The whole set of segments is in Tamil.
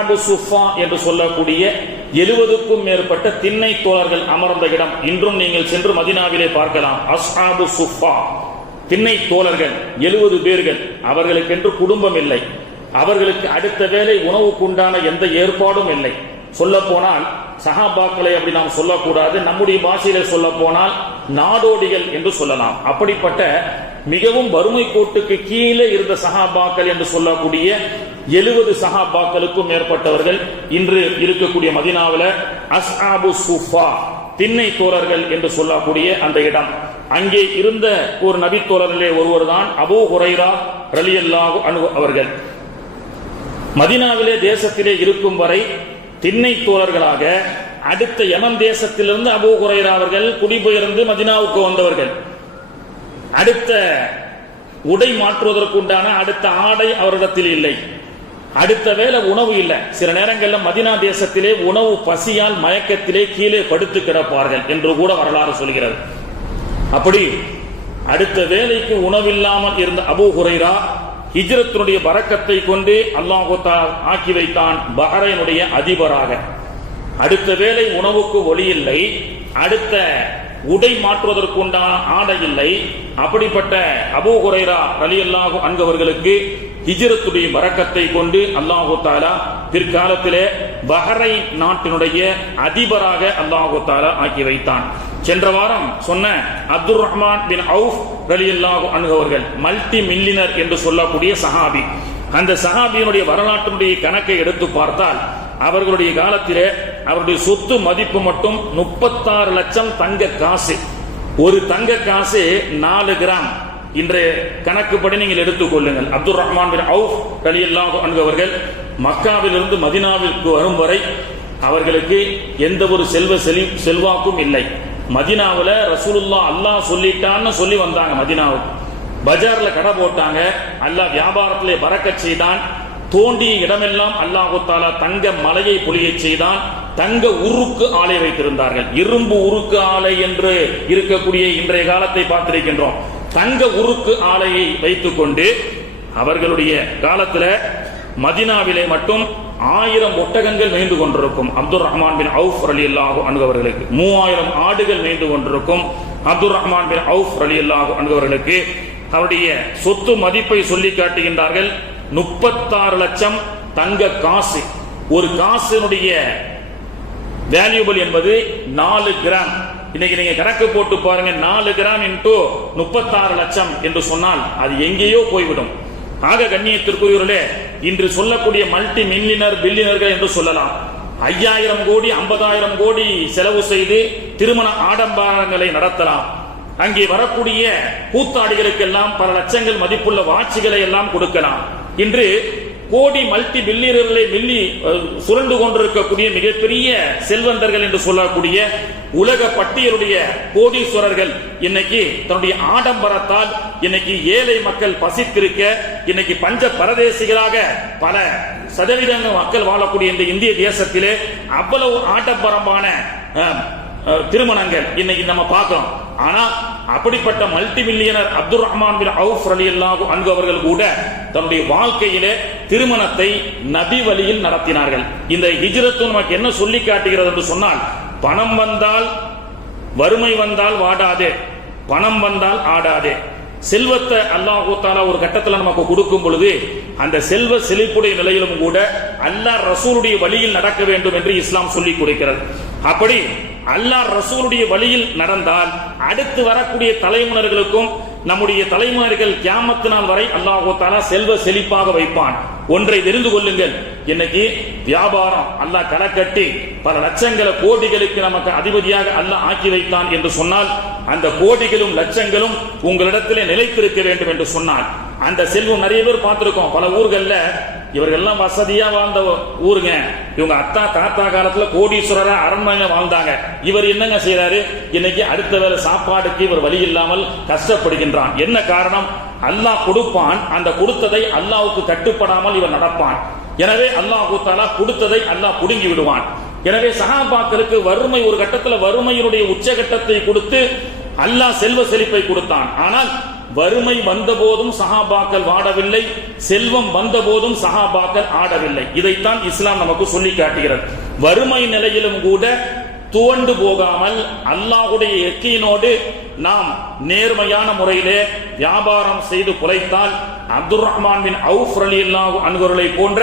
அபு சுஃபா என்று சொல்லக்கூடிய 70க்கும் மேற்பட்ட திண்ணை தோழர்கள் அமர்ந்த இடம் இன்றும் நீங்கள் சென்று மதீனாவிலே பார்க்கலாம். அஸ்ஹாபு சுஃபா, திண்ணை தோழர்கள் 70 பேர்கள். அவர்களுக்கென்று குடும்பம் இல்லை, அவர்களுக்கு அடுத்த வேளை உணவுக்குண்டான எந்த ஏற்பாடும் இல்லை. சொல்ல போனால் சஹாபாக்களை அப்படி நாம் சொல்லக்கூடாது, நம்முடைய பாஷையில சொல்ல போனால் நாடோடிகள் என்று சொல்லலாம். அப்படிப்பட்ட மிகவும் வறுமை கோட்டுக்கு கீழே இருந்த சஹாபாக்கள் என்று சொல்லக்கூடிய 70 சஹாபாக்களுக்கும் மேற்பட்டவர்கள் இன்று இருக்கக்கூடிய மதீனாவில் அஸ்ஹாபு சுஃபா, திண்ணை தோழர்கள் என்று சொல்லக்கூடிய அந்த இடம். அங்கே இருந்த ஒரு நபி தோழர்களே ஒருவர் தான் அபூ ஹுரைரா ரலியல்லாஹு அன்ஹு அவர்கள். மதீனாவிலே தேசத்திலே இருக்கும் வரை திண்ணை தோழர்களாக அடுத்த யமன் தேசத்திலிருந்து அபூ ஹுரைரா அவர்கள் குடிபெயர்ந்து மதீனாவுக்கு வந்தவர்கள். அடுத்த உடை மாற்றுவதற்கு உண்டான அடுத்த ஆடை அவரிடத்தில் இல்லை, அடுத்த வேளை உணவு இல்லை. சில நேரங்களில் மதீனா தேசத்திலே உணவு பசியால் மயக்கத்திலே கீழே படுத்து கிடப்பார்கள் என்று கூட வரலாறு சொல்கிறது. அப்படி அடுத்த வேளைக்கு உணவில்லாமல் இருந்த அபூ ஹுரைரா ஹிஜ்ரத்தினுடைய பரக்கத்தை கொண்டு அல்லாஹ் தஆலா ஆக்கி வைத்தான் பஹ்ரைனுடைய அதிபராக. அடுத்த வேளை உணவுக்கு ஒளி இல்லை, அடுத்த உடை மாற்றுவதற்கு உண்டான ஆடை இல்லை. அப்படிப்பட்ட அபூ ஹுரைரா ரலியல்லாஹு அன்ஹு அவர்களுக்கு ஹிஜ்ரத்துடைய பரக்கத்தை கொண்டு அல்லாஹ் தஆலா பிற்காலத்திலே பஹ்ரைன் நாட்டினுடைய அதிபராக அல்லாஹ் தஆலா ஆக்கி வைத்தான். சென்ற வாரம் சொன்ன அப்துர் ரஹ்மான் பின் அவுஃப் ரலியல்லாஹு அன்ஹு அவர்கள் மல்டி மில்லியனர் என்று சொல்லக்கூடிய சஹாபி. அந்த சஹாபியினுடைய வரலாற்றினுடைய கணக்கை எடுத்து பார்த்தால் அவர்களுடைய காலத்திலே அவருடைய சொத்து மதிப்பு மட்டும் 36 லட்சம் தங்க காசு. ஒரு தங்க காசு 4 கிராம். இன்றைய கணக்குப்படி நீங்கள் எடுத்துக் கொள்ளுங்கள். அப்துர் ரஹ்மான் பின் அவுஃப் ரலியல்லாஹு அன்ஹு அவர்கள் மக்காவிலிருந்து மதீனாவிற்கு வரும் வரை அவர்களுக்கு எந்த ஒரு செல்வாக்கும் இல்லை. மதீனாவில் ரசூலுல்லாஹ் அல்லாஹ் சொல்லிட்டான்னு சொல்லி வந்தாங்க. மதீனாவுக்கு பஜார்ல கடை போட்டாங்க. அல்லாஹ் வியாபாரத்திலே பரக்கத் செய்தான். தோண்டிய இடமெல்லாம் அல்லாஹ் தஆலா தங்க மலையை பொழியச் செய்தான். தங்க உருக்கு ஆலை வைத்திருந்தார்கள். இரும்பு உருக்கு ஆலை என்று இருக்கக்கூடிய இன்றைய காலத்தை பார்த்திருக்கின்றோம். தங்க உருக்கு ஆலையை வைத்துக் கொண்டு அவர்களுடைய காலத்தில் மதீனாவிலே மட்டும் 1000 ஒட்டகங்கள் மேய்ந்து கொண்டிருக்கும் அப்துர் ரஹ்மான் பின் அவுஃப் ரலியல்லாஹு அன்ஹு அவர்களுக்கு. 3000 ஆடுகள் மேய்ந்து கொண்டிருக்கும் அப்துர் ரஹ்மான் பின் அவுஃப் ரலியல்லாஹு அன்ஹு அவர்களுக்கு. அவருடைய சொத்து மதிப்பை சொல்லி காட்டுகின்றார்கள். 36 லட்சம் தங்க காசு. ஒரு காசினுடைய வேல்யூபிள் என்பது 4 கிராம். இன்னைக்கு நீங்க கணக்கு போட்டு பாருங்க, 4 கிராம் இன்டூ 36 லட்சம் என்று சொன்னால் அது எங்கேயோ போய்விடும். ஆக கண்ணியத்திற்குரியவர்களே, இன்று சொல்லக்கூடிய மல்டி மில்லியனர் பில்லியனர்கள் என்று சொல்லலாம். 5000 கோடி 50,000 கோடி செலவு செய்து திருமண ஆடம்பரங்களை நடத்தலாம். அங்கே வரக்கூடிய கூத்தாடிகளுக்கெல்லாம் பல லட்சங்கள் மதிப்புள்ள வாட்சிகளை எல்லாம் கொடுக்கலாம். இன்று கோடி மல்டி பில்லியனர்களை சுரண்டு கொண்டிருக்கக்கூடிய மிகப்பெரிய செல்வந்தர்கள் என்று சொல்லக்கூடிய உலக பட்டியலுடைய கோடீஸ்வரர்கள் இன்னைக்கு தன்னுடைய ஆடம்பரத்தால் இன்னைக்கு ஏழை மக்கள் பசித்திருக்க, இன்னைக்கு பஞ்ச பரதேசிகளாக பல சதவீதங்கள் மக்கள் வாழக்கூடிய இந்த இந்திய தேசத்திலே அவ்வளவு ஆடம்பரமான திருமணங்கள் இன்னைக்கு நம்ம பார்க்கிறோம். ஆனா அப்படிப்பட்ட மல்டி மில்லியனர் அப்துர் ரஹ்மான் பின் அவுஃப் ரலியல்லாஹு அன்ஹு அவர்கள் கூட தன்னுடைய வாழ்க்கையிலே திருமணத்தை நபி வழியில் நடத்தினார்கள். இந்த ஹிஜ்ரத்து நமக்கு என்ன சொல்லி காட்டுகிறது என்று சொன்னால், பணம் வந்தால் வறுமை வந்தால் வாடாதே, பணம் வந்தால் ஆடாதே. செல்வத்தை அல்லாஹ் தஆலா ஒரு கட்டத்தில் நமக்கு கொடுக்கும் பொழுது அந்த செல்வ செழிப்புடைய நிலையிலும் கூட அல்லாஹ் ரசூலுடைய வழியில் நடக்க வேண்டும் என்று இஸ்லாம் சொல்லிக் கொடுக்கிறது. அப்படி அல்லாஹ் ரசூலுடைய வழியில் நடந்தால் அடுத்து வரக்கூடிய தலைமுறைகளுக்கும் நம்முடைய தலைமுறைகள் கியாமத் நாள் வரை அல்லாஹ் தஆலா செல்வ செழிப்பாக வைப்பான். ஒன்றை தெரிந்து கொள்ளுங்கள், இன்னைக்கு வியாபாரம் அல்லாஹ் கணக்கட்டி பல லட்சங்களை கோடிகளுக்கு நமக்கு அதிபதியாக அல்லாஹ் ஆக்கி வைத்தான் என்று சொன்னால் அந்த கோடிகளும் லட்சங்களும் உங்களிடத்திலே நிலைத்திருக்க வேண்டும் என்று சொன்னால் அந்த செல்வம் நிறைய பேர் பார்த்திருக்கோம். பல ஊர்கள்ல இவர்கள்லாம் வசதியா வாழ்ந்த ஊருங்க. இவங்க அத்தா தாத்தா காலத்துல கோடீஸ்வரரா அரண்மனை வாழ்ந்தாங்க. இவர் என்னங்க செய்யறாரு? இன்னைக்கு அடுத்த வேளை சாப்பாடுக்கு இவர் வழி இல்லாமல் கஷ்டப்படுகின்றான். என்ன காரணம்? அல்லாஹ் கொடுப்பான், அந்த கொடுத்ததை அல்லாஹ்வுக்கு கட்டுப்படாமல் இவர் நடப்பான். எனவே அல்லாஹ் தஆலா கொடுத்ததை அல்லாஹ் புடுங்கி விடுவான். எனவே சஹாபாக்களுக்கு வறுமை ஒரு கட்டத்தில் வறுமையினுடைய உச்சகட்டத்தை கொடுத்து அல்லாஹ் செல்வ செழிப்பை கொடுத்தான். ஆனால் வறுமை வந்த போதும் சஹாபாக்கள் வாடவில்லை, செல்வம் வந்த போதும் சஹாபாக்கள் ஆடவில்லை. இதைத்தான் இஸ்லாம் நமக்கு சொல்லி காட்டுகிறது. வறுமை நிலையிலும் கூட துவண்டு போகாமல் அல்லாஹ்வுடைய யக்கீனோடு நாம் நேர்மையான முறையிலே வியாபாரம் செய்து குலைத்தால் அப்துர் ரஹ்மான் பின் அவுஃப் ரலியல்லாஹு அன்ஹுவை போன்ற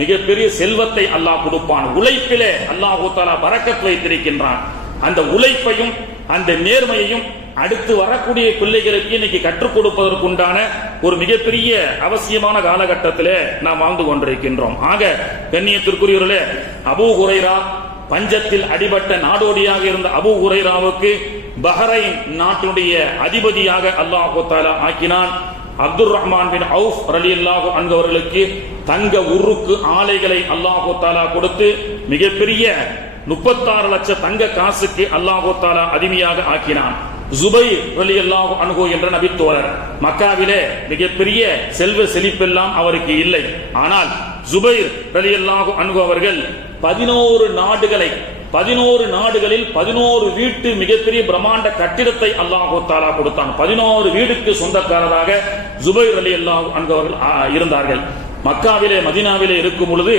மிகப்பெரிய செல்வத்தை அல்லாஹ் கொடுப்பான். உழைப்பிலே அல்லாஹ் தஆலா பரக்கத் வைத்திருக்கின்றான். அந்த உழைப்பையும் அந்த நேர்மையையும் அடுத்து வரக்கூடிய பிள்ளைகளுக்கு இன்னைக்கு கற்றுக் கொடுப்பதற்குண்டான ஒரு மிகப்பெரிய அவசியமான காலகட்டத்திலே நாம் வாழ்ந்து கொண்டிருக்கின்றோம். ஆக கண்ணியத்திற்குரியவர்களே, அபூ ஹுரைரா பஞ்சத்தில் அடிபட்ட நாடோடியாக இருந்த அபூ ஹுரைராவுக்கு பஹ்ரைன் நாட்டுடைய அதிபதியாக அல்லாஹ் தஆலா ஆக்கினான். அப்துர் ரஹ்மான் பின் அவுஃப் ரலியல்லாஹு அன்ஹு அவர்களுக்கு தங்க உருக்கு ஆலைகளை அல்லாஹ் தஆலா கொடுத்து மிகப்பெரிய 36 லட்சம் தங்க காசுக்கு அல்லாஹ் தஆலா அடிமையாக ஆக்கினான். ஜுபைர் ரலியல்லாஹு அன்ஹு என்ற நபித்தோழர், மக்காவிலே மிகப்பெரிய செல்வ செழிப்பெல்லாம் அவருக்கு இல்லை. ஆனால் ஜுபைர் ரலியல்லாஹு அன்ஹு அவர்கள் 11 நாடுகளில் 11 வீட்டு மிகப்பெரிய பிரம்மாண்ட கட்டிடத்தை அல்லாஹ் தஆலா கொடுத்தான். 11 வீடுக்கு சொந்தக்காரராக ஜுபைர் ரலியல்லாஹு அன்ஹு அவர்கள் இருந்தார்கள். மக்காவிலே மதீனாவிலே இருக்கும் பொழுது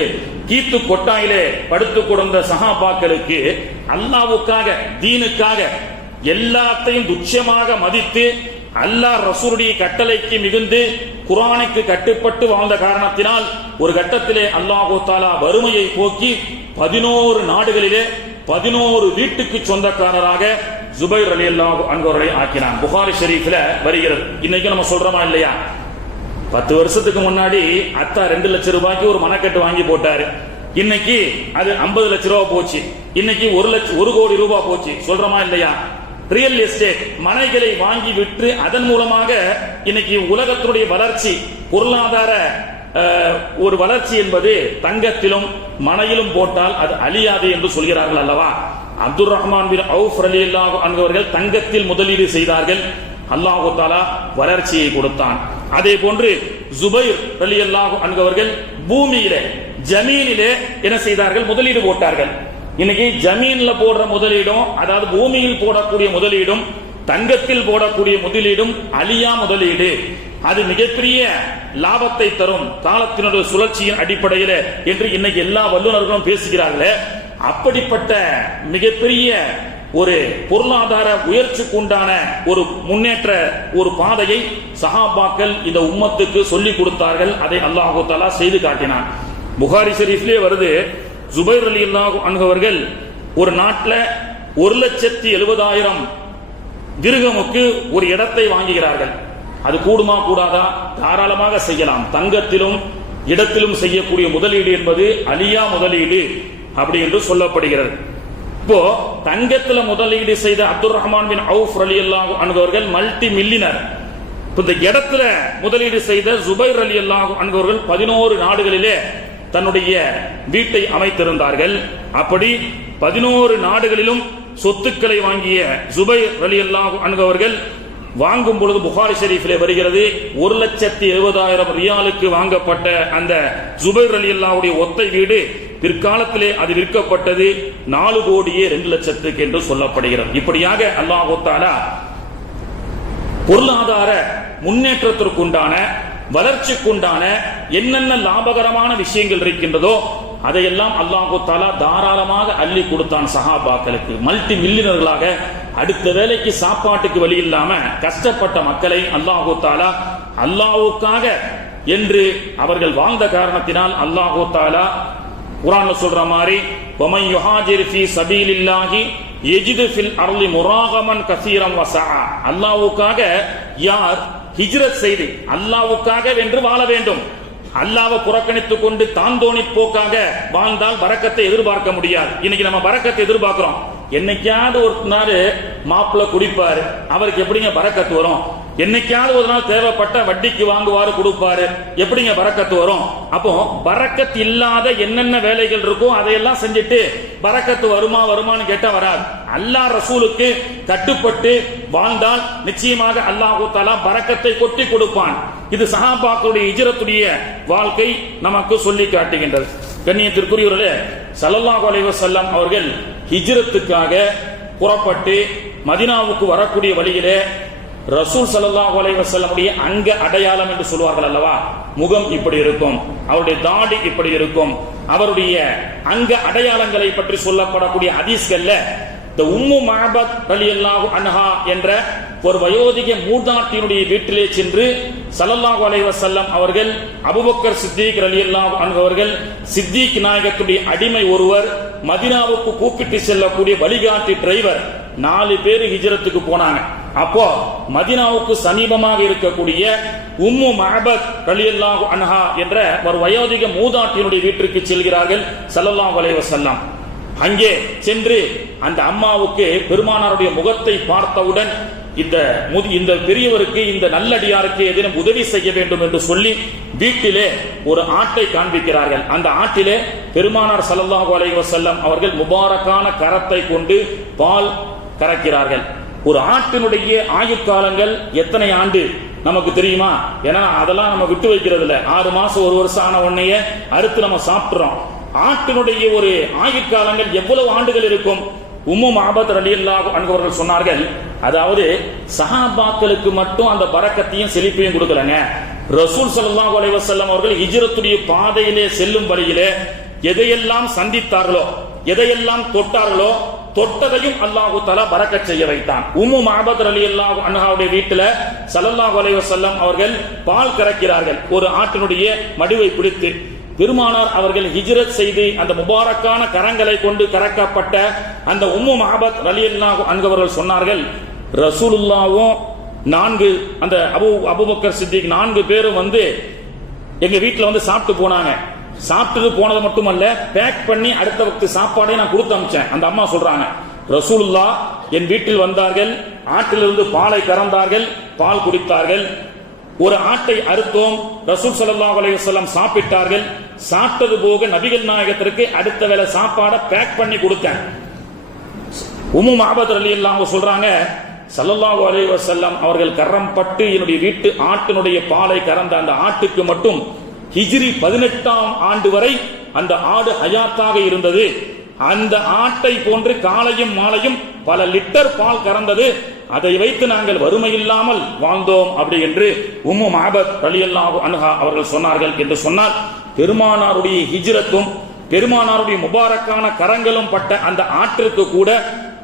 கீத்து கொட்டாயிலே படுத்துக் கொடுத்த சஹாபாக்களுக்கு அல்லாஹ்வுக்காக தீனுக்காக எல்லாத்தையும் துச்சமாக மதித்து அல்லாஹ் ரசூலுடைய கட்டளைக்கு மிகுந்து குர்ஆனுக்கு கட்டுப்பட்டு வாழ்ந்த காரணத்தினால் ஒரு கட்டத்திலே அல்லாஹ் தஆலா வறுமையை போக்கி 11 நாடுகளிலே 11 வீட்டுக்கு சொந்தக்காரராக ஜுபைர் ரலியல்லாஹு அன்ஹு அவர்களை ஆக்கினான். புகாரி ஷரீஃப்ல வருகிறது. இன்னைக்கு நம்ம சொல்றோமா இல்லையா? 10 வருஷத்துக்கு முன்னாடி அத்தா 2 லட்சம் ரூபாய்க்கு ஒரு மனக்கட்டு வாங்கி போட்டாரு. இன்னைக்கு அது 50 லட்சம் ரூபாய் போச்சு. இன்னைக்கு 1 கோடி ரூபாய் போச்சு. சொல்றோமா இல்லையா? ரியல் எஸ்டேட் மனைகளை வாங்கி விற்று அதன் மூலமாக இன்னைக்கு உலகத்தினுடைய வளர்ச்சி, பொருளாதார ஒரு வளர்ச்சி என்பது தங்கத்திலும் மனையிலும் போட்டால் அது அழியாது என்று சொல்கிறார்கள் அல்லவா? அப்துர் ரஹ்மான் பின் அவுஃப் ரலியல்லாஹு அன்ஹு அவர்கள் தங்கத்தில் முதலீடு செய்தார்கள். அல்லாஹ் தஆலா வளர்ச்சியை கொடுத்தான். அதே போன்று ஜுபைர் ரலியல்லாஹு அன்ஹு அவர்கள் பூமியிலே ஜமீனிலே என்ன செய்தார்கள்? முதலீடு போட்டார்கள். இன்னைக்கு ஜமீன்ல போடுற முதலீடும், அதாவது பூமியில் போடக்கூடிய முதலீடும், தங்கத்தில் போடக்கூடிய முதலீடும் அழியா முதலீடு. அது மிகப்பெரிய லாபத்தை தரும் காலத்தினுடைய சுழற்சியின் அடிப்படையில் என்று இன்னைக்கு எல்லா வல்லுநர்களும் பேசுகிறார்களே. அப்படிப்பட்ட மிகப்பெரிய ஒரு பொருளாதார உயர்ச்சிக்கு உண்டான ஒரு முன்னேற்ற ஒரு பாதையை சஹாபாக்கள் இந்த உம்மத்துக்கு சொல்லிக் கொடுத்தார்கள். அதை அல்லாஹ் தஆலா செய்து காட்டினான். புகாரி ஷரீஃப்லே வருது, ஜுபைர் ரலியல்லாஹு அன்ஹு அவர்கள் ஒரு நாட்டில் 1,70,000 திர்ஹமுக்கு ஒரு இடத்தை வாங்குகிறார்கள். அது கூடுமா கூடாதா? தாராளமாக செய்யலாம். தங்கத்திலும் இடத்திலும் செய்யக்கூடிய முதலீடு என்பது அலியா முதலீடு அப்படி என்று சொல்லப்படுகிறது. இப்போ தங்கத்துல முதலீடு செய்த அப்துர் ரஹ்மான் பின் அவுஃப் ரலியல்லாஹு அன்ஹு அவர்கள் மல்டி மில்லியனர். இந்த இடத்துல முதலீடு செய்த ஜுபைர் ரலியல்லாஹு அன்ஹு அவர்கள் 11 நாடுகளிலே தன்னுடைய வீட்டை அமைத்திருந்தார்கள். அப்படி 11 நாடுகளிலும் சொத்துக்களை வாங்கிய ஜுபைர் ரலியல்லாஹு அன்ஹு அவர்கள் வாங்கும் பொழுது புகாரி ஷரீஃபிலே வருகிறது, 1,70,000 ரியாலுக்கு வாங்கப்பட்ட அந்த ஜுபைர் ரலியல்லாஹுடைய ஒத்தை வீடு பிற்காலத்திலே அது விற்கப்பட்டது 4,02,00,000 என்று சொல்லப்படுகிறது. இப்படியாக அல்லாஹ் தஆலா பொருளாதார முன்னேற்றத்திற்குண்டான வளர்ச்சிக்குண்டான என்னென்ன லாபகரமான விஷயங்கள் இருக்கின்றதோ அதையெல்லாம் அல்லாஹ் தஆலா தாராளமாக அள்ளி கொடுத்தான் சஹாபாக்களுக்கு. மல்டி மில்லியனர்களாக அடுத்த வேலைக்கு சாப்பாட்டுக்கு வழி இல்லாம கஷ்டப்பட்ட மக்களை அல்லாஹ் தஆலா அல்லாஹ்வுக்காக என்று அவர்கள் வாழ்ந்த காரணத்தினால் அல்லாஹ் தஆலா குர்ஆன்ல சொல்ற மாதிரி வமன் யுஹாஜிர் ஃபீ சபீலில்லாஹி யஜிது ஃபில் அர்லி முராகமன் கஸீரன் வஸஆ. அல்லாஹ்வுக்காக யார் ஹிஜ்ரத் செய்து அல்லாஹ்வுக்காக வென்று வாழ வேண்டும். அல்லாஹ்வை புறக்கணித்துக் கொண்டு தான் தோணி போக்காக வாழ்ந்தால் பரக்கத்தை எதிர்பார்க்க முடியாது. இன்னைக்கு நம்ம பரக்கத்தை எதிர்பார்க்கிறோம். என்னைக்காவது ஒரு நாள் மாப்பிள்ள குடிப்பாரு, அவருக்கு எப்படிங்க பரக்கத்து வரும்? என்னைக்காவது ஒரு நாள் தேவைப்பட்ட வட்டிக்கு வாங்குவாரு, கொடுப்பாரு, எப்படிங்க பரக்கத்து வரும்? அப்போ பரக்கத்து இல்லாத என்னென்ன வேலைகள் இருக்கோ அதையெல்லாம் செஞ்சுட்டு பரக்கத்து வருமானு கேட்டா வராது. அல்லாஹ் ரசூலுக்கு கட்டுப்பட்டு வாழ்ந்தால் நிச்சயமாக அல்லாஹ் தஆலா பரக்கத்தை கொட்டி கொடுப்பான். இது சஹாபாக்களுடைய ஹிஜ்ரத்துடைய வாழ்க்கை நமக்கு சொல்லி காட்டுகின்றது. கண்ணியத்திற்குரியவர்களே, ஸல்லல்லாஹு அலைஹி வஸல்லம் அவர்கள் ஹிஜ்ரத்துக்காக புறப்பட்டு மதீனாவுக்கு வரக்கூடிய வழியிலே ரசூல் ஸல்லல்லாஹு அலைஹி வஸல்லமுடைய அங்க அடையாளம் என்று சொல்வார்கள் அல்லவா, முகம் இப்படி இருக்கும், அவருடைய தாடி இப்படி இருக்கும், அவருடைய அங்க அடையாளங்களை பற்றி சொல்லப்படக்கூடிய ஹதீஸ்கள்ல இந்த உம்மு மஅபத் ரலியல்லாஹு அன்ஹா என்ற ஒரு வயோதிக மூதாட்டியினுடைய வீட்டிலே சென்று ஸல்லல்லாஹு அலைஹி வஸல்லம் அவர்கள், அபூபக்கர் சித்திக் ரலியல்லாஹு அன்ஹு அவர்கள், சித்திக் நாயகத்துடைய அடிமை ஒருவர், மதீனாவுக்கு கூப்பிட்டு செல்லக்கூடிய வழிகாட்டி டிரைவர், 4 பேர் ஹிஜ்ரத்துக்கு போனாங்க. அப்போ மதீனாவுக்கு சமீபமாக இருக்கக்கூடிய உம்மு மஅபத் ரலியல்லாஹு அன்ஹா என்ற ஒரு வயோதிக மூதாட்டியினுடைய வீட்டிற்கு செல்கிறார்கள் ஸல்லல்லாஹு அலைஹி வஸல்லம். அங்கே சென்று அந்த அம்மாவுக்கு பெருமானாருடைய முகத்தை பார்த்தவுடன் இந்த பெரியவருக்கு, இந்த நல்லடியாருக்கு ஏதேனும் உதவி செய்ய வேண்டும் என்று சொல்லி வீட்டிலே ஒரு ஆட்டை காண்பிக்கிறார்கள். அந்த ஆட்டிலே பெருமானார் ஸல்லல்லாஹு அலைஹி வஸல்லம் அவர்கள் முபாரக்கான கரத்தை கொண்டு பால் கறக்கிறார்கள். ஒரு ஆட்டினுடைய ஆயுட்காலங்கள் எத்தனை ஆண்டு நமக்கு தெரியுமா? ஏன்னா அதெல்லாம் நம்ம விட்டு வைக்கிறது இல்லை. 6 மாசம் 1 வருஷம் ஆன உடனே அறுத்து நம்ம சாப்பிடுறோம். ஆட்டினுடைய ஒரு ஆயுட்காலங்கள் எவ்வளவு ஆண்டுகள் இருக்கும்? உம்மு மஅபத் ரலியல்லாஹு அன்ஹு அவர்கள் சொன்னார்கள், அதாவது சஹாபாக்களுக்கு மட்டும் அந்த பரக்கத்தையும் செழிப்பையும் கொடுக்கலங்க, ரசூல் ஸல்லல்லாஹு அலைஹி வஸல்லம் அவர்கள் ஹிஜ்ரத்துடைய பாதையிலே செல்லும் வழியிலே எதையெல்லாம் சந்தித்தார்களோ, எதையெல்லாம் தொட்டார்களோ, தொட்டதையும் அல்லாஹு தஆலா பரக்கத் செய்ய வைத்தான். உம்மு மஅபத் ரலியல்லாஹு அன்ஹாவுடைய வீட்டில ஸல்லல்லாஹு அலைஹி வஸல்லம் அவர்கள் பால் கறக்கிறார்கள். ஒரு ஆட்டினுடைய மடுவை பிடித்து பெருமானார் அவர்கள் ஹிஜ்ரத் செய்து அந்த முபாரக்கான கரங்களை கொண்டு கறக்கப்பட்ட அந்த உம்மு மஅபத் ரலியல்லாஹு அன்ஹு அவர்கள் சொன்னார்கள், ரசூலுல்லாஹ்வும் 4 அந்த அபூபக்கர் சித்திக் 4 பேரும் வந்து எங்க வீட்டுல வந்து சாப்பிட்டு போனாங்க. சாப்பிட்டு போனது மட்டுமல்ல, பேக் பண்ணி அடுத்த வக்து சாப்பாடை நான் கொடுத்து அனுப்பிச்சேன். அந்த அம்மா சொல்றாங்க, ரசூலுல்லாஹ் என் வீட்டில் வந்தார்கள், ஆட்டிலிருந்து பாலை கறந்தார்கள், பால் குடித்தார்கள். ஒரு ஆட்டை அறுத்தோம், ரசூல் ஸல்லல்லாஹு அலைஹி வஸல்லம் சாப்பிட்டார்கள். சாப்பிட்டது போக நபிகள் நாயகத்திற்கு அடுத்த வேளை சாப்பாடை பேக் பண்ணி கொடுத்தேன். உம்மு மஅபத் ரலியல்லாஹு சொல்றாங்க, ஸல்லல்லாஹு அலைஹி வஸல்லம் அவர்கள் கரம் பட்டு என்னுடைய வீட்டு ஆட்டினுடைய பாலை கறந்த அந்த ஆட்டுக்கு மட்டும் ஹிஜ்ரி 18ஆம் ஆண்டு வரை அந்த ஆடு ஹயாத்தாக இருந்தது. அந்த ஆட்டை போன்று காலையும் மாலையும் பல லிட்டர் பால் கறந்தது. அதை வைத்து நாங்கள் வறுமையில்லாமல் வாழ்ந்தோம் அப்படி என்று உம்மு மஅபத் ரலியல்லாஹு அன்ஹா அவர்கள் சொன்னார்கள் என்று சொன்னால், பெருமானாருடைய ஹிஜ்ரத்தும் பெருமானாருடைய முபாரக்கான கரங்களும் பட்ட அந்த ஆற்றிற்கு கூட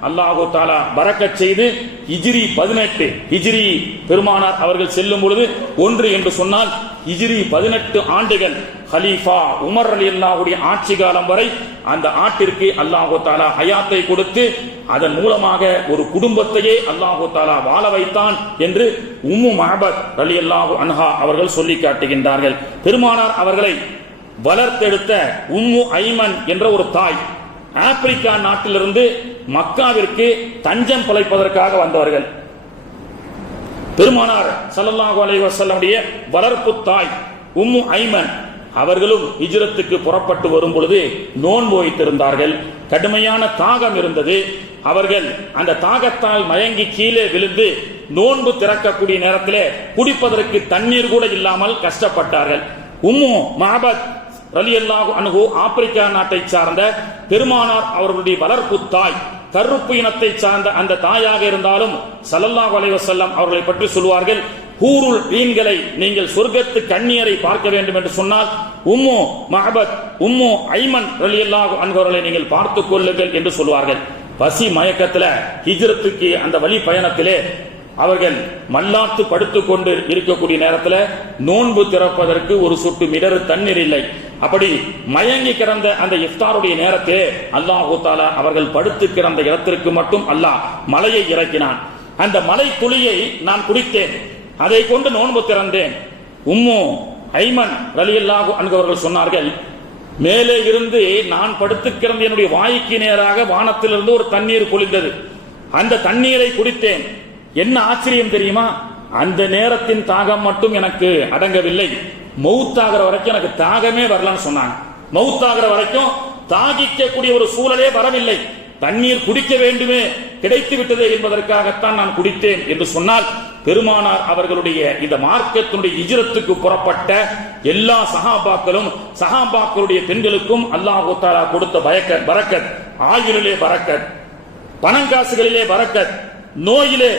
அல்லாஹு தஆலா பரக்கத் செய்து ஹிஜ்ரி 18 ஹிஜ்ரி பெருமானார் அவர்கள் செல்லும் பொழுது 1 என்று சொன்னால் ஹிஜ்ரி 18 ஆண்டுகள் ஹலீஃபா உமர் ரலியல்லாஹுடைய ஆட்சி காலம் வரை அந்த ஆட்டிற்கு அல்லாஹு தஆலா ஹயாத்தை கொடுத்து அதன் மூலமாக ஒரு குடும்பத்தையே அல்லாஹு தஆலா வாழ வைத்தான் என்று உம்மு மஅபத் ரலியல்லாஹு அன்ஹா அவர்கள் சொல்லி காட்டுகின்றார்கள். பெருமானார் அவர்களை வளர்த்தெடுத்த உம்மு ஐமன் என்ற ஒரு தாய் ஆப்பிரிக்கா நாட்டிலிருந்து மக்காவிற்கு தஞ்சம் பிழைப்பதற்காக வந்தவர்கள். பெருமானார் ஸல்லல்லாஹு அலைஹி வஸல்லமுடைய வளர்ப்பு தாய் உம்மு ஐமன் அவர்களும் ஹிஜ்ரத்துக்கு புறப்பட்டு வரும் பொழுது நோன்பு வைத்திருந்தார்கள். கடுமையான தாகம் இருந்தது. அவர்கள் அந்த தாகத்தால் மயங்கி கீழே விழுந்து நோன்பு திறக்கக்கூடிய நேரத்திலே குடிப்பதற்கு தண்ணீர் கூட இல்லாமல் கஷ்டப்பட்டார்கள். உம்மு மஅபத் ரலியல்லாஹு அன்ஹு ஆப்பிரிக்கா நாட்டை சார்ந்த பெருமானார் அவர்களுடைய வளர்ப்பு தாய், கருப்பு இனத்தை சார்ந்த அந்த தாயாக இருந்தாலும் ஸல்லல்லாஹு அலைஹி வஸல்லம் அவர்களை பற்றி சொல்வார்கள், ஹூருல் ஈன்களை நீங்கள் சொர்க்கத்து கண்ணியரை பார்க்க வேண்டும் என்று சொன்னால் உம்மு மஅபத் உம்மு ஐமன் ரலியல்லாஹு அன்ஹு அவர்களை நீங்கள் பார்த்துக் கொள்ளுங்கள் என்று சொல்வார்கள். பசி மயக்கத்துல ஹிஜ்ரத்துக்கு அந்த வழி பயணத்திலே அவர்கள் மல்லாத்து படுத்துக் கொண்டு இருக்கக்கூடிய நேரத்தில் நோன்பு திறப்பதற்கு ஒரு சொட்டு மிடறு தண்ணீர் இல்லை. அப்படி மயங்கி கிடந்த அந்த இஃப்தாருடைய நேரத்திலே அல்லாஹு தஆலா அவர்கள் படுத்து கிடந்த இடத்திற்கு மட்டும் அல்லாஹ் மலையை இறக்கினான். அந்த மலை துளியை நான் குடித்தேன், அதை கொண்டு நோன்பு திறந்தேன். உம்மு ஐமன் ரலியல்லாஹு அன்ஹு அவர்கள் சொன்னார்கள், மேலே இருந்து நான் படுத்து கிடந்த என்னுடைய வாய்க்கு நேராக வானத்திலிருந்து ஒரு தண்ணீர் பொழிந்தது. அந்த தண்ணீரை குடித்தேன். என்ன ஆச்சரியம் தெரியுமா? அந்த நேரத்தின் தாகம் மட்டும் எனக்கு அடங்கவில்லை, மௌத்தாகிற வரைக்கும் எனக்கு தாகமே வரலன்னு சொன்னாங்க. மௌத்தாகிற வரைக்கும் தாகிக்கக்கூடிய ஒரு சூழலே வரவில்லை. தண்ணீர் குடிக்க வேண்டுமே, கிடைத்து விட்டதே என்பதற்காகத்தான் நான் குடித்தேன் என்று சொன்னால், பெருமானார் அவர்களுடைய இந்த மார்க்கத்தினுடைய ஹிஜ்ரத்துக்கு புறப்பட்ட எல்லா சஹாபாக்களும் சஹாபாக்களுடைய பெண்களுக்கும் அல்லாஹ் தஆலா கொடுத்த பரக்கத், ஆயுளிலே பரக்கத், பணங்காசுகளிலே பரக்கத், நோயிலே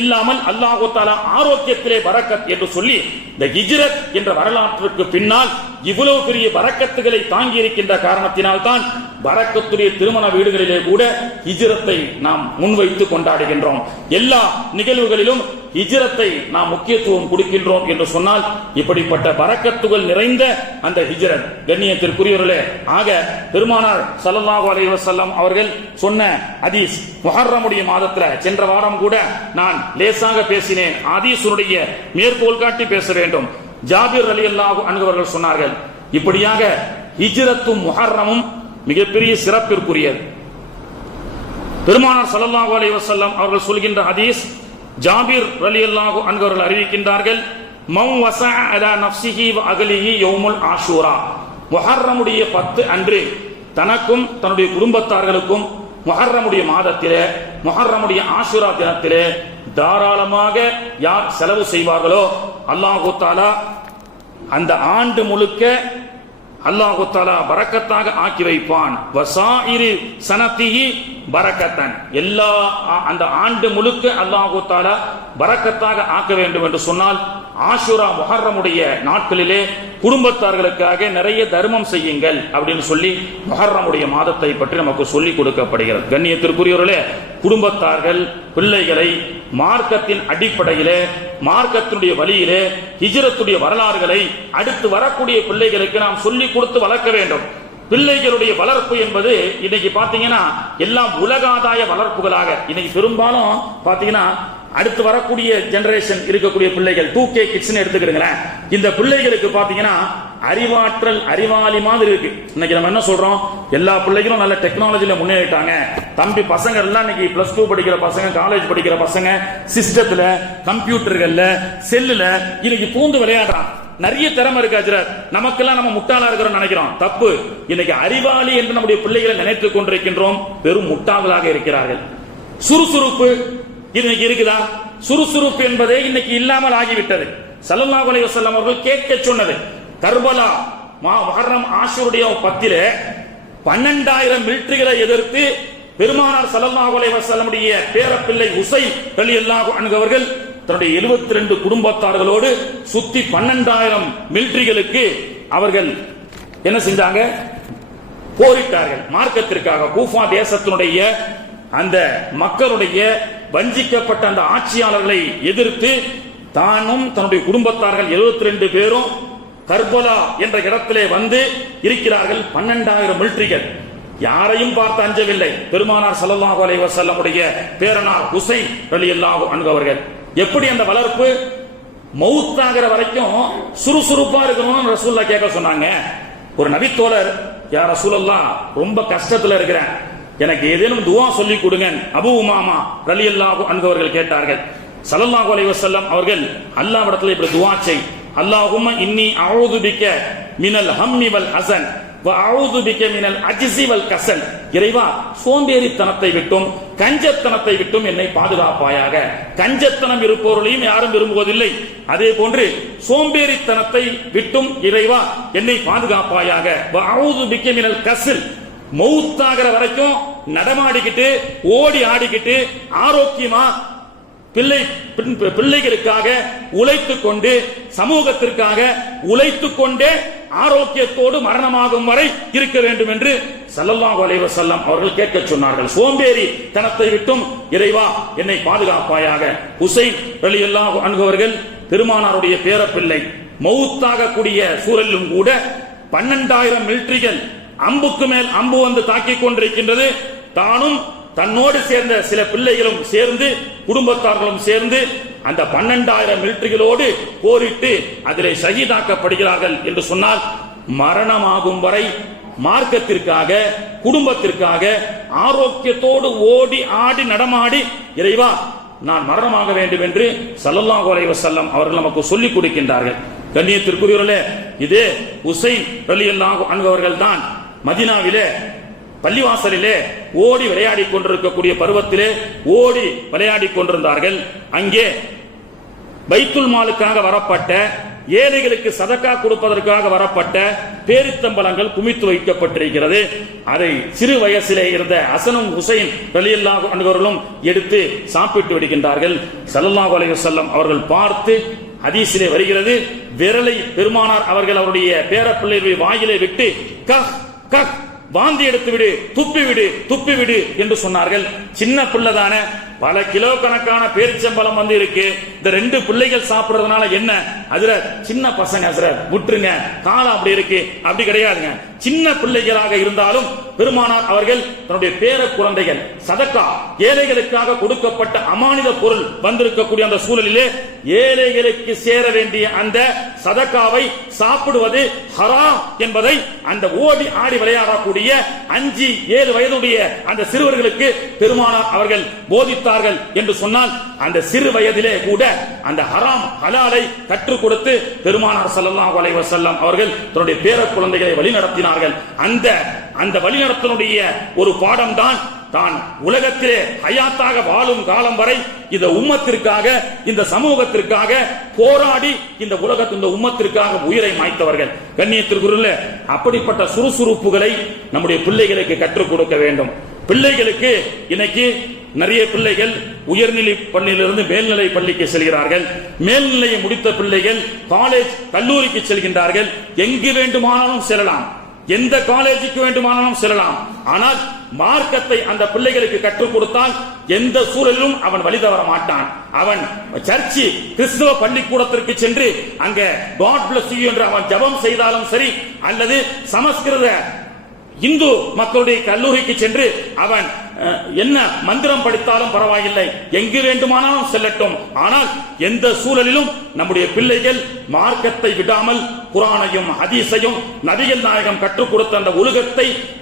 இல்லாமல் அல்லாஹு தஆலா ஆரோக்கியத்திலே பரக்கத் என்று சொல்லி இந்த ஹிஜ்ரத் என்ற வரலாற்றுக்கு பின்னால் இவ்வளவு பெரிய பரக்கத்துகளை தாங்கி இருக்கின்ற காரணத்தினால் தான் பரக்கத்துடைய திருமண வீடுகளிலே கூட ஹிஜ்ரத்தை நாம் முன்வைத்து கொண்டாடுகின்றோம். எல்லா நிகழ்வுகளிலும் ஹிஜ்ரத்தை நாம் முக்கியத்துவம் கொடுக்கின்றோம் என்று சொன்னால் இப்படிப்பட்ட பரக்கத்துகள் நிறைந்த அந்த ஹிஜ்ரத் கண்ணியத்திற்குரியவர்களே. ஆக பெருமானார் ஸல்லல்லாஹு அலைஹி வஸல்லம் அவர்கள் சொன்ன ஹதீஸ் முஹர்ரமுடைய மாதத்துல சென்ற வாரம் கூட நான் லேசாக பேசினேன். ஹதீஸுடைய மேற்கோள் காட்டி பேச வேண்டும். ஜாபிர் ரலியல்லாஹு அன்ஹு அவர்கள் சொன்னார்கள், இப்படியாக ஹிஜ்ரத்தும் முஹர்ரமும் மிகப்பெரிய சிறப்பிற்குரியது. பெருமானார் ஸல்லல்லாஹு அலைஹி வஸல்லம் அவர்கள் சொல்கின்ற ஹதீஸ், ஜாபிர் ரலியல்லாஹு அன்ஹு அவர்கள் அறிவிக்கின்றார்கள், மன் வஸஅ அலா நஃப்ஸிஹி வ அஹ்லிஹி யௌமுல் ஆஷூரா, முஹர்ரமுடைய 10 அன்று தனக்கும் தன்னுடைய குடும்பத்தார்களுக்கும் முஹர்ரமுடைய மாதத்திலே முஹர்ரமுடைய ஆஷூரா தினத்திலே தாராளமாக யார் செலவு செய்வார்களோ அல்லாஹு தஆலா அந்த ஆண்டு முழுக்க அல்லாஹு தஆலா பரக்கத்தாக ஆக்கி வைப்பான். வஸாயிரி சனதிஹி பரக்கத்தன், எல்லா அந்த ஆண்டு முழுக்க அல்லாஹு தஆலா பரக்கத்தாக ஆக்க வேண்டும் என்று சொன்னால் ஆஷுரா முஹர்ரமுடைய நாட்களிலே குடும்பத்தார்களுக்காக நிறைய தர்மம் செய்யுங்கள் அப்படின்னு சொல்லி முஹர்ரமுடைய மாதத்தை பற்றி நமக்கு சொல்லிக் கொடுக்கப்படுகிறது. கண்ணியத்திற்குரியவர்களே, குடும்பத்தார்கள் பிள்ளைகளை மார்க்கத்தின் அடிப்படையிலே மார்க்கத்தினுடைய வழியிலே ஹிஜ்ரத்துடைய வரலாறுகளை அடுத்து வரக்கூடிய பிள்ளைகளுக்கு நாம் சொல்லிக் கொடுத்து வளர்க்க வேண்டும். பிள்ளைகளுடைய வளர்ப்பு என்பது இன்னைக்கு பாத்தீங்கன்னா எல்லாம் உலகாதாய வளர்ப்புகளாக இன்னைக்கு பெரும்பாலும் பாத்தீங்கன்னா அடுத்து வரக்கூடிய ஜெனரேஷன் இருக்கக்கூடிய பிள்ளைகள் 2K கிட்ஸ் எடுத்துக்கிறீங்களேன். இந்த பிள்ளைகளுக்கு பாத்தீங்கன்னா அறிவாற்றல் அறிவாளி மாதிரி இருக்கு. இன்னைக்கு நம்ம என்ன சொல்றோம், எல்லா பிள்ளைகளும் நல்ல டெக்னாலஜில முன்னேறிட்டாங்க. தம்பி பசங்க எல்லாம் இன்னைக்கு +2 படிக்கிற பசங்க, காலேஜ் படிக்கிற பசங்க சிஸ்டத்துல கம்ப்யூட்டர்கள்ல செல்லுல இன்னைக்கு பூந்து விளையாடுறான். நிறைய திறமை இருக்கு அஜ்ரத். நமக்கெல்லாம் நம்ம முட்டாளா இருக்கிறோம் நினைக்கிறோம், தப்பு. இன்னைக்கு அறிவாளி என்று நம்முடைய பிள்ளைகளை நினைத்துக் கொண்டிருக்கின்றோம், பெரும் முட்டாள்களாக இருக்கிறார்கள். சுறுசுறுப்பு இன்னைக்கு இருக்குதா? சுறுசுறுப்பு என்பதே இன்னைக்கு இல்லாமல் ஆகிவிட்டது. ஸல்லல்லாஹு அலைஹி வஸல்லம் அவர்கள் கேட்க சொன்னது, கர்பலா முஹர்ரம் ஆஷூருடைய 10 12,000 மிலிட்டரிகளை எதிர்த்து பெருமானார் ஸல்லல்லாஹு அலைஹி வஸல்லமுடைய பேரப்பிள்ளை ஹுசைன் ரலியல்லாஹு அன்ஹு அவர்கள் தன்னுடைய 72 குடும்பத்தார்களோடு சுத்தி 12,000 மிலிட்டரிகளுக்கு அவர்கள் என்ன செஞ்சாங்க? போரிட்டார்கள் மார்க்கத்திற்காக. கூஃபா தேசத்தினுடைய அந்த மக்களுடைய வஞ்சிக்கப்பட்ட அந்த ஆட்சியாளர்களை எதிர்த்து தானும் தன்னுடைய குடும்பத்தார்கள் 72 பேரும் கர்பலா என்ற இடத்திலே வந்து இருக்கிறார்கள். 12,000 மிலிட்டரிகள் யாரையும் பார்த்து அஞ்சவில்லை. பெருமானார் ஸல்லல்லாஹு அலைஹி வஸல்லமுடைய பேரனார் ஹுசைன் ரலியல்லாஹு அன்ஹு அவர்கள் எப்படி அந்த வளர்ப்பு மௌத்தாகிற வரைக்கும் சுறுசுறுப்பா இருக்கணும்னு ரசூலுல்லாஹ் கேட்க சொன்னாங்க. ஒரு நபித்தோழர், யா ரசூலல்லாஹ் ரொம்ப கஷ்டத்துல இருக்கிறேன், எனக்கு ஏதேனும் துஆ சொல்லி கொடுங்க அபூ உமாமா ரலியல்லாஹு அன்ஹு அவர்கள் கேட்டார்கள். ஸல்லல்லாஹு அலைஹி வஸல்லம் அவர்கள் அல்லாஹ்விடத்தில் இப்படி துஆ செய், அல்லாஹும்ம இன்னி அஊது பிக மினல் ஹம்மி வல் ஹஸன் வ அஊது பிக மினல் அஜ்ஸி வல் கஸல். இறைவா, சோம்பேறித்தனத்தை விட்டும் கஞ்சத்தனத்தை விட்டும் என்னை பாதுகாப்பாயாக. கஞ்சத்தனம் இருப்பவர்களையும் யாரும் விரும்புவதில்லை, அதே போன்று சோம்பேறித்தனத்தை விட்டும் இறைவா என்னை பாதுகாப்பாயாக. வ அஊது பிக மினல் கஸல், மௌத்தாகிற வரைக்கும் நடமாடிக்கிட்டு ஓடி ஆடிக்கிட்டு ஆரோக்கியமா பிள்ளைகளுக்காக உழைத்துக் கொண்டு சமூகத்திற்காக உழைத்துக் கொண்டே ஆரோக்கியத்தோடு மரணமாகும் வரை இருக்க வேண்டும் என்று ஸல்லல்லாஹு அலைஹி வஸல்லம் அவர்கள் கேட்க சொன்னார்கள். சோம்பேறி தனத்தை விட்டும் இறைவா என்னை பாதுகாப்பாயாக. ஹுசைன் ரலியல்லாஹு அன்ஹு அவர்கள் பெருமானாருடைய பேரப்பிள்ளை, மௌத்தாக கூடிய சூழலிலும் கூட 12,000 மிலிட்டரிகள் அம்புக்கு மேல் அம்பு வந்து தாக்கிக் கொண்டிருக்கின்றது. தானும் தன்னோடு சேர்ந்த சில பிள்ளைகளும் சேர்ந்து குடும்பத்தார்களும் சேர்ந்து அந்த 12,000 மிலிட்டரிகளோடு போரிட்டு அதிலே ஷஹீதாக்கப்படுகிறார்கள் என்று சொன்னால் மரணமாகும் வரை மார்க்கத்திற்காக குடும்பத்திற்காக ஆரோக்கியத்தோடு ஓடி ஆடி நடமாடி இறைவா நான் மரணமாக வேண்டும் என்று ஸல்லல்லாஹு அலைஹி வஸல்லம் அவர்கள் நமக்கு சொல்லிக் கொடுக்கின்றார்கள். கண்ணியத்திற்குரியவர்களே, இதே ஹுசைன் ரலியல்லாஹு அன்ஹு அவர்கள் தான் மதீனாவிலே பள்ளிவாசலிலே ஓடி விளையாடி கொண்டிருக்கக்கூடிய பருவத்திலே ஓடி விளையாடி கொண்டிருந்தார்கள். அங்கே பைத்துல் மாலுக்காக வரப்பட்ட ஏழைகளுக்கு சதக்கா கொடுப்பதற்காக வரப்பட்ட பேரித்தம்பலங்கள் குமித்து வைக்கப்பட்டிருக்கிறது. அதை சிறு வயசிலே இருந்த ஹசனும் ஹுசைன் ரலியல்லாஹு அன்ஹுவர்களும் எடுத்து சாப்பிட்டு விடுகின்றார்கள். ஸல்லல்லாஹு அலைஹி வஸல்லம் அவர்கள் பார்த்து, ஹதீஸிலே வருகிறது, விரலை பெருமானார் அவர்கள் அவருடைய பேரப்பிள்ளைகளுடைய வாயிலை விட்டு கஹ் கஹ் வாந்தி எடுத்து விடு, துப்பி விடு, துப்பி விடு என்று சொன்னார்கள். சின்ன பிள்ளைதான, பல கிலோ கணக்கான பேரிச்சம்பழம் வந்து இருக்கு, இந்த 2 பிள்ளைகள் சாப்பிடுறதுனால என்ன? ஹஜ்ரத் சின்ன பசங்க, ஹஜ்ரத் விட்டுருங்க, காலம் அப்படி இருக்கு, அப்படி கிடையாதுங்க. சின்ன பிள்ளைகளாக இருந்தாலும் பெருமானார் அவர்கள் தன்னுடைய பேர குழந்தைகள் சதக்கா ஏழைகளுக்காக கொடுக்கப்பட்ட அமானித பொருள் வந்திருக்கக்கூடிய அந்த சூழலிலே ஏழைகளுக்கு சேர வேண்டிய அந்த சதக்காவை சாப்பிடுவது ஹராம் என்பதை அந்த ஓடி ஆடி விளையாடக்கூடிய 5-7 வயதுடைய அந்த சிறுவர்களுக்கு பெருமானார் அவர்கள் போதித்தார்கள் என்று சொன்னால், அந்த சிறு வயதிலே கூட அந்த ஹராம் ஹலாலை கற்றுக் கொடுத்து பெருமானார் ஸல்லல்லாஹு அலைஹி வஸல்லம் அவர்கள் தன்னுடைய பேர குழந்தைகளை வழிநடத்தினார்கள். அந்த வழிநடத்தனுடைய ஒரு பாடம் தான் உலகத்திலே ஹயாத்தாக வாழும் காலம் வரை இந்த உம்மத்திற்காக, இந்த சமூகத்திற்காக போராடி இந்த உம்மத்திற்காக உயிரை மாய்த்தவர்கள். கண்ணியத்திற்குரிய அப்படிப்பட்ட சுறுசுறுப்புகளை நம்முடைய பிள்ளைகளுக்கு கற்றுக் கொடுக்க வேண்டும். பிள்ளைகளுக்கு இன்னைக்கு நிறைய பிள்ளைகள் உயர்நிலை பள்ளியிலிருந்து மேல்நிலை பள்ளிக்கு செல்கிறார்கள். மேல்நிலையை முடித்த பிள்ளைகள் காலேஜ் கல்லூரிக்கு செல்கின்றார்கள். எங்கு வேண்டுமானாலும் செல்லலாம், எந்த காலேஜுக்கு வேண்டுமானாலும் செல்லலாம். ஆனால் மார்க்கத்தை அந்த பிள்ளைகளுக்கு கற்றுக் கொடுத்தால் எந்த சூழலிலும் அவன் வழி தவற மாட்டான். அவன் சர்ச்சி கிறிஸ்தவ பள்ளிக்கூடத்திற்கு சென்று அங்க காட் பிளஸ் யூ என்று அவன் ஜெபம் செய்தாலும் சரி, அல்லது சமஸ்கிருத இந்து மக்களுடைய கல்லூரிக்கு சென்று அவன் என்ன மந்திரம் படித்தாலும் பரவாயில்லை, எங்கு வேண்டுமானாலும் செல்லட்டும். ஆனால் எந்த சூழலிலும் நம்முடைய பிள்ளைகள் மார்க்கத்தை விடாமல் குர்ஆனையும் ஹதீஸையும் நபிகள் நாயகம் கற்றுக் கொடுத்த அந்த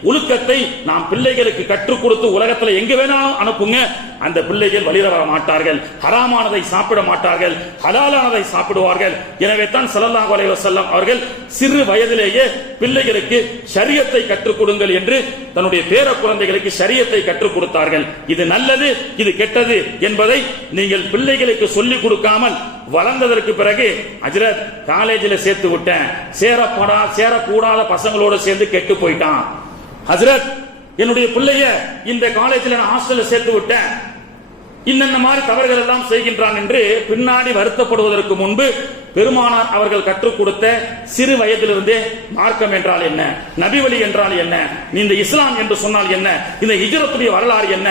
ஒழுக்கத்தை நாம் பிள்ளைகளுக்கு கற்றுக் கொடுத்து உலகத்தில் எங்கு வேணாலும் அனுப்புங்க. அந்த பிள்ளைகள் வழிர வர மாட்டார்கள், ஹராமானதை சாப்பிட மாட்டார்கள், ஹலாலானதை சாப்பிடுவார்கள். எனவே தான் ஸல்லல்லாஹு அலைஹி வஸல்லம் அவர்கள் சிறு வயதிலேயே பிள்ளைகளுக்கு ஷரியத்தை கற்றுக் கொடுங்கள் என்று தன்னுடைய பேர குழந்தைகளுக்கு ஷரியத்தை கற்றுக் கொடுத்தார்கள். இது நல்லது, இது கெட்டது என்பதை நீங்கள் பிள்ளைகளுக்கு சொல்லிக் கொடுக்காமல் வளர்ந்ததற்கு பிறகு ஹஜ்ரத் காலேஜில் சேர்த்து விட்டேன், சேரக்கூடாத பசங்களோட சேர்ந்து கெட்டு போயிட்டான், ஹஜ்ரத் என்னுடைய பிள்ளைய இந்த காலேஜில் நான் ஹாஸ்டல்ல சேர்த்து விட்டேன், இன்னென்ன மாதிரி தவறுகள் எல்லாம் செய்கின்றான் என்று பின்னாடி வருத்தப்படுவதற்கு முன்பு பெருமானார் அவர்கள் கற்றுக் கொடுத்த சிறு வயதிலிருந்தே மார்க்கம் என்றால் என்ன, நபி வழி என்றால் என்ன, இந்த இஸ்லாம் என்று சொன்னால் என்ன, இந்த ஹிஜ்ரத்துடைய வரலாறு என்ன,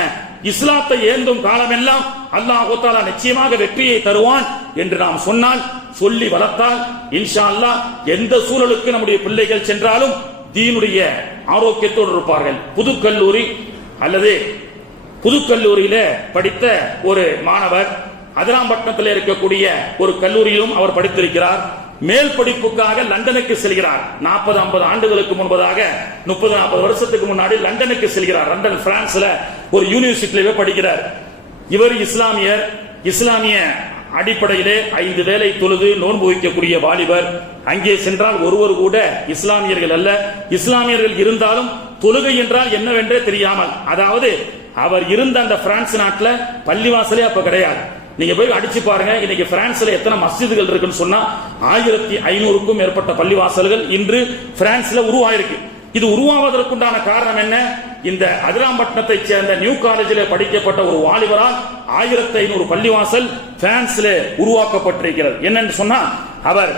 இஸ்லாத்தை ஏந்தும் காலமெல்லாம் அல்லாஹ் தஆலா நிச்சயமாக வெற்றியை தருவான் என்று நாம் சொன்னால், சொல்லி வளர்த்தால் இன்ஷா அல்லாஹ் எந்த சூழலுக்கு நம்முடைய பிள்ளைகள் சென்றாலும் தீனுடைய ஆரோக்கியத்தோடு இருப்பார்கள். புதுக்கல்லூரி அல்லது புதுக்கல்லூரியில படித்த ஒரு மாணவர் அதிராம்பட்டினத்தில் இருக்கக்கூடிய ஒரு கல்லூரியிலும் அவர் படித்திருக்கிறார். மேல் படிப்புக்காக லண்டனுக்கு செல்கிறார். 40-50 ஆண்டுகளுக்கு முன்பதாக, 30-40 வருஷத்துக்கு முன்னாடி லண்டனுக்கு செல்கிறார். லண்டன் பிரான்ஸ்ல ஒரு யூனிவர்சிட்டியில படிக்கிறார். இவர் இஸ்லாமிய அடிப்படையிலே 5 வேளை தொழுது நோன்பு வைக்கக்கூடிய வாலிபர். அங்கே சென்றால் ஒருவர் கூட இஸ்லாமியர்கள் அல்ல. இஸ்லாமியர்கள் இருந்தாலும் தொழுகை என்றால் என்னவென்றே தெரியாமல், அதாவது அவர் இருந்த அந்த பிரான்ஸ் நாட்டில் பள்ளிவாசலே அப்ப கிடையாது. நீங்க போய் அடிச்சு பாருங்க, இன்னைக்கு பிரான்ஸ்ல எத்தனை மஸ்ஜிதுகள் இருக்குன்னு சொன்னா 1500க்கும் மேற்பட்ட பள்ளிவாசல்கள் இன்று பிரான்ஸ்ல உருவாயிருக்கு. இது உருவாவதற்குண்டான காரணம் என்ன? இந்த அதிராம்பட்டினத்தை சேர்ந்த நியூ காலேஜில் படிக்கப்பட்ட ஒரு வாலிபரால் 1500 பள்ளிவாசல் பிரான்ஸ்ல உருவாக்கப்பட்டிருக்கிறது. என்னன்னு சொன்னா, அவர்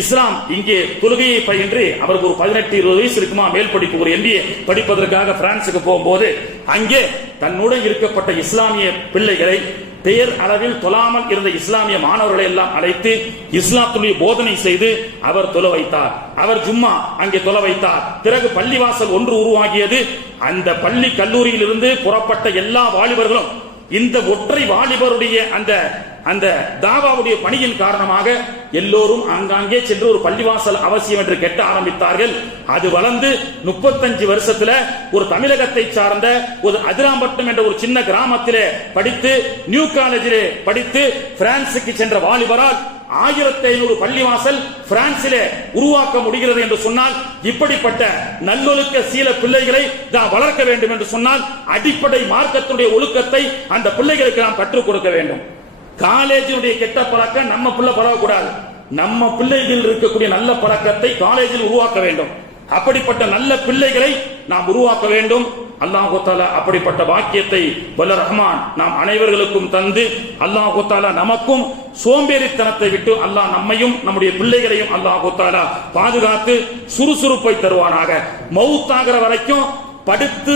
இஸ்லாம் இங்கே தொழுகையை பயின்று அவருக்கு ஒரு 18-20 வயசு இருக்குமா, மேல் படிப்பு ஒரு MBA படிப்பதற்காக பிரான்சுக்கு போகும்போது அங்கே தன்னுடன் இருக்கப்பட்ட இஸ்லாமிய பிள்ளைகளை பெயர் அளவில் தொழாமல் இருந்த இஸ்லாமிய மாணவர்களை எல்லாம் அழைத்து இஸ்லாத்துடைய போதனை செய்து அவர் தொழ வைத்தார். அவர் ஜும்மா அங்கே தொழ வைத்தார். பிறகு பள்ளிவாசல் ஒன்று உருவாகியது. அந்த பள்ளி கல்லூரியில் இருந்து புறப்பட்ட எல்லா வாலிபர்களும் இந்த ஒற்றை வாலிபருடைய அந்த தாவாவுடைய பணியின் காரணமாக எல்லோரும் ஆங்காங்கே சென்று ஒரு பள்ளிவாசல் அவசியம் என்று கெட்ட ஆரம்பித்தார்கள். அது வளர்ந்து 35 வருஷத்துல ஒரு தமிழகத்தை சார்ந்த ஒரு அதிராம்பட்டினம் என்ற ஒரு சின்ன கிராமத்திலே படித்து நியூ காலேஜிலே படித்து பிரான்சுக்கு சென்ற வாலிபரால் 1500 பள்ளிவாசல் பிரான்சிலே உருவாக்க முடிகிறது என்று சொன்னால், இப்படிப்பட்ட நல்லொழுக்க சீல பிள்ளைகளை நாம் வளர்க்க வேண்டும் என்று சொன்னால் அடிப்படை மார்க்கத்துடைய ஒழுக்கத்தை அந்த பிள்ளைகளுக்கு நாம் கற்றுக் கொடுக்க வேண்டும். காலேஜுடைய கெட்ட பழக்கம் நம்ம பிள்ளை பழகக்கூடாது. நம்ம பிள்ளைகள் இருக்கக்கூடிய நல்ல பழக்கத்தை காலேஜில் உருவாக்க வேண்டும். அப்படிப்பட்ட நல்ல பிள்ளைகளை நாம் உருவாக்க வேண்டும். அல்லாஹ் தஆலா அப்படிப்பட்ட வாக்கியத்தை வல்ல ரஹ்மான் நாம் அனைவர்களுக்கும் தந்து, அல்லாஹ் தஆலா நமக்கும் சோம்பேறித்தனத்தை விட்டு அல்லாஹ் நம்மையும் நம்முடைய பிள்ளைகளையும் அல்லாஹ் தஆலா பாதுகாத்து சுறுசுறுப்பை தருவானாக. மௌத்தாகிற வரைக்கும் படுத்து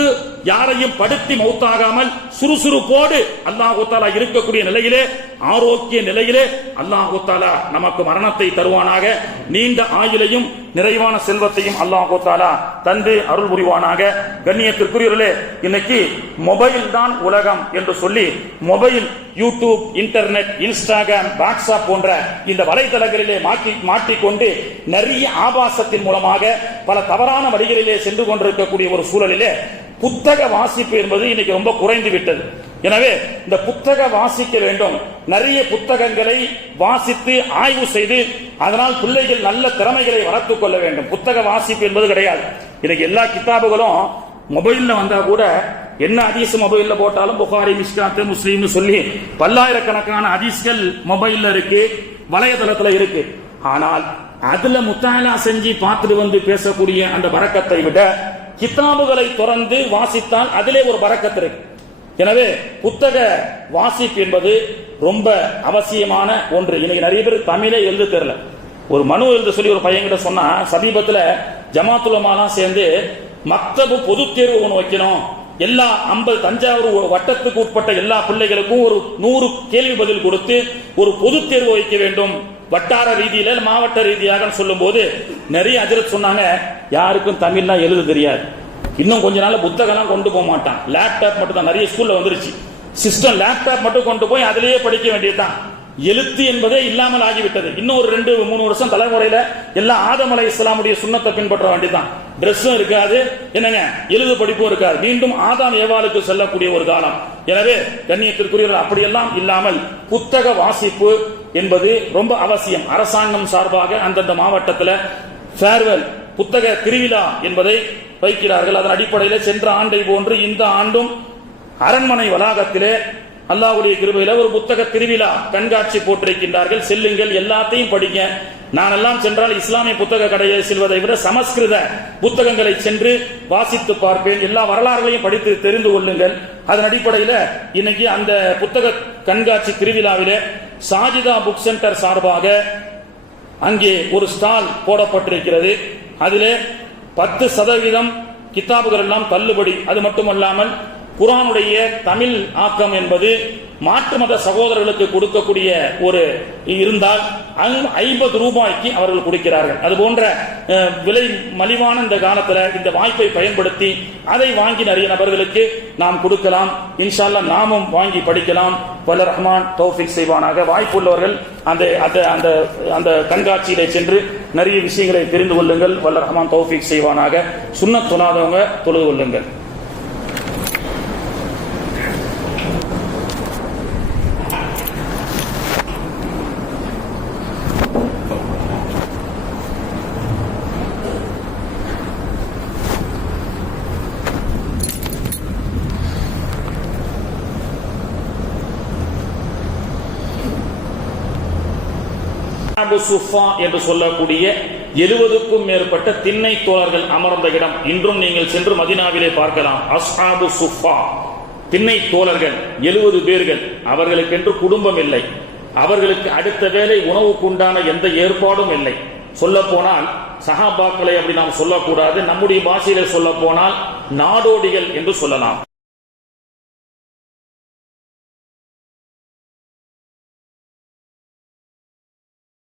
யாரையும் படுத்தி மௌத்தாகாமல் சுறுசுறுப்போடு அல்லாஹ் தஆலா இருக்கக்கூடிய நிலையிலே, ஆரோக்கிய நிலையிலே அல்லாஹ் தஆலா நமக்கு மரணத்தை தருவானாக. நீண்ட ஆயுளையும் நிறைவான செல்வத்தையும் அல்லாஹ் தஆலா தந்து அருள் புரிவானாக. கண்ணியத்திற்குரியவர்களே, இன்னைக்கு மொபைல் தான் உலகம் என்று சொல்லி mobile, YouTube, internet, Instagram, WhatsApp போன்ற இந்த வலைதளங்களிலே மாட்டிக்கொண்டு நிறைய ஆபாசத்தின் மூலமாக பல தவறான வழிகளிலே சென்று கொண்டிருக்கக்கூடிய ஒரு சூழலிலே புத்தக வாசிப்பு என்பது இன்னைக்கு ரொம்ப குறைந்து விட்டது. எனவே இந்த புத்தக வாசிக்க வேண்டும். நிறைய புத்தகங்களை வாசித்து ஆய்வு செய்து அதனால் பிள்ளைகள் நல்ல திறமைகளை வளர்த்துக் கொள்ள வேண்டும். புத்தக வாசிப்பு என்பது கிடையாது. இன்னைக்கு எல்லா கிதாபுகளும் மொபைல்ல வந்தா கூட என்ன ஹதீஸ் மொபைல்ல போட்டாலும் புகாரி, மிஷ்காத், முஸ்லிம்னு சொல்லி பல்லாயிரக்கணக்கான ஹதீஸ்கள் மொபைல்ல இருக்கு, வலைதளத்துல இருக்கு. ஆனால் அதுல முத்தாலா செஞ்சு பார்த்துட்டு வந்து பேசக்கூடிய அந்த பரக்கத்தை விட கிதாபுகளை திறந்து வாசித்தால் அதிலே ஒரு பரக்கத்து இருக்கு. எனவே புத்தக வாசிப்பு என்பது ரொம்ப அவசியமான ஒன்று. இன்னைக்கு நிறைய பேர் தமிழே எழுத தெரியல. ஒரு மனு எழுத சொல்லி ஒரு பையன்கிட்ட சொன்னா, சமீபத்தில் ஜமாத்துல் உலமாலாம் சேர்ந்து மக்தபு பொது தேர்வு ஒன்று வைக்கணும், எல்லா 50 தஞ்சாவூர் வட்டத்துக்கு உட்பட்ட எல்லா பிள்ளைகளுக்கும் ஒரு 100 கேள்வி பதில் கொடுத்து ஒரு பொது தேர்வு வைக்க வேண்டும், வட்டார ரீதியில மாவட்ட ரீதியாக சொல்லும் போது நிறைய ஹஜ்ரத் சொன்னாங்க, யாருக்கும் தமிழ்லாம் எழுத தெரியாது, இன்னும் கொஞ்ச நாள் புத்தகம்லாம் கொண்டு போக மாட்டான், லேப்டாப் மட்டும் தான். நிறைய ஸ்கூல்ல வந்துருச்சு சிஸ்டம், லேப்டாப் மட்டும் கொண்டு போய் அதிலேயே படிக்க வேண்டியதுதான். எழுத்து என்பதே இல்லாமல் ஆகிவிட்டது. இன்னும் ஒரு 2-3 வருஷம் தலைமுறையில எல்லாம் ஆதம் அலைஹிஸ்ஸலாமுடைய சுன்னத்தை பின்பற்ற வேண்டியதுதான். டிரெஸ்ஸும் இருக்காது, என்னங்க எழுது படிப்பும் இருக்காது. மீண்டும் ஆதாம் ஏவாளுக்கு செல்லக்கூடிய ஒரு காலம். எனவே கண்ணியத்திற்குரியவர்கள் அப்படியெல்லாம் இல்லாமல் புத்தக வாசிப்பு என்பது ரொம்ப அவசியம். அரசாங்கம் சார்பாக அந்தந்த மாவட்டத்தில் ஃபேர்வெல் புத்தக திருவிழா என்பதை வைக்கிறார்கள். அதன் அடிப்படையில் சென்ற ஆண்டை போன்று இந்த ஆண்டும் அரண்மனை வளாகத்திலே அல்லாஹ்வுடைய கிருபையில ஒரு புத்தக திருவிழா கண்காட்சி போட்டிருக்கின்றார்கள். செல்லுங்கள், எல்லாத்தையும் படிங்க. நானெல்லாம் சென்றால் இஸ்லாமிய புத்தக கடையை செல்வதை விட சமஸ்கிருத புத்தகங்களை சென்று வாசித்து பார்ப்பேன். எல்லா வரலாறுகளையும் படித்து தெரிந்து கொள்ளுங்கள். அதன் அடிப்படையில் இன்னைக்கு அந்த புத்தக கண்காட்சி திருவிழாவிலே சாஜிதா புக் சென்டர் சார்பாக அங்கே ஒரு ஸ்டால் போடப்பட்டிருக்கிறது. அதிலே 10% கிதாபுகள் எல்லாம் தள்ளுபடி. அது மட்டுமல்லாமல் குர்ஆனுடைய தமிழ் ஆக்கம் என்பது மாற்று மத சகோதரர்களுக்கு கொடுக்கக்கூடிய ஒரு இருந்தால் 50 ரூபாய்க்கு அவர்கள் கொடுக்கிறார்கள். அது போன்ற விலை மலிவான இந்த காலத்தில் இந்த வாய்ப்பை பயன்படுத்தி அதை வாங்கி நிறைய நபர்களுக்கு நாம் கொடுக்கலாம். இன்ஷா அல்லாஹ் நாமும் வாங்கி படிக்கலாம். வல்ல ரஹ்மான் தௌஃபீக் செய்வானாக. வாய்ப்புள்ளவர்கள் அந்த கண்காட்சியிலே சென்று நிறைய விஷயங்களை தெரிந்து கொள்ளுங்கள். வல்ல ரஹ்மான் தௌஃபீக் செய்வானாக. சுன்னத் தொழாதவங்க தொழுது கொள்ளுங்கள். என்று சொல்லக்கூடிய 70க்கும் மேற்பட்ட திண்ணை தோழர்கள் அமர்ந்த இடம் இன்றும் நீங்கள் சென்று மதீனாவிலே பார்க்கலாம். அஸ்ஹாபு சுஃபா, திண்ணை தோழர்கள் 70 பேர்கள். அவர்களுக்கென்று குடும்பம் இல்லை, அவர்களுக்கு அடுத்த வேளை உணவுக்குண்டான எந்த ஏற்பாடும் இல்லை. சொல்ல போனால் சஹாபாக்களை அப்படி நாம் சொல்லக்கூடாது, நம்முடைய பாஷையில சொல்ல போனால் நாடோடிகள் என்று சொல்லலாம்.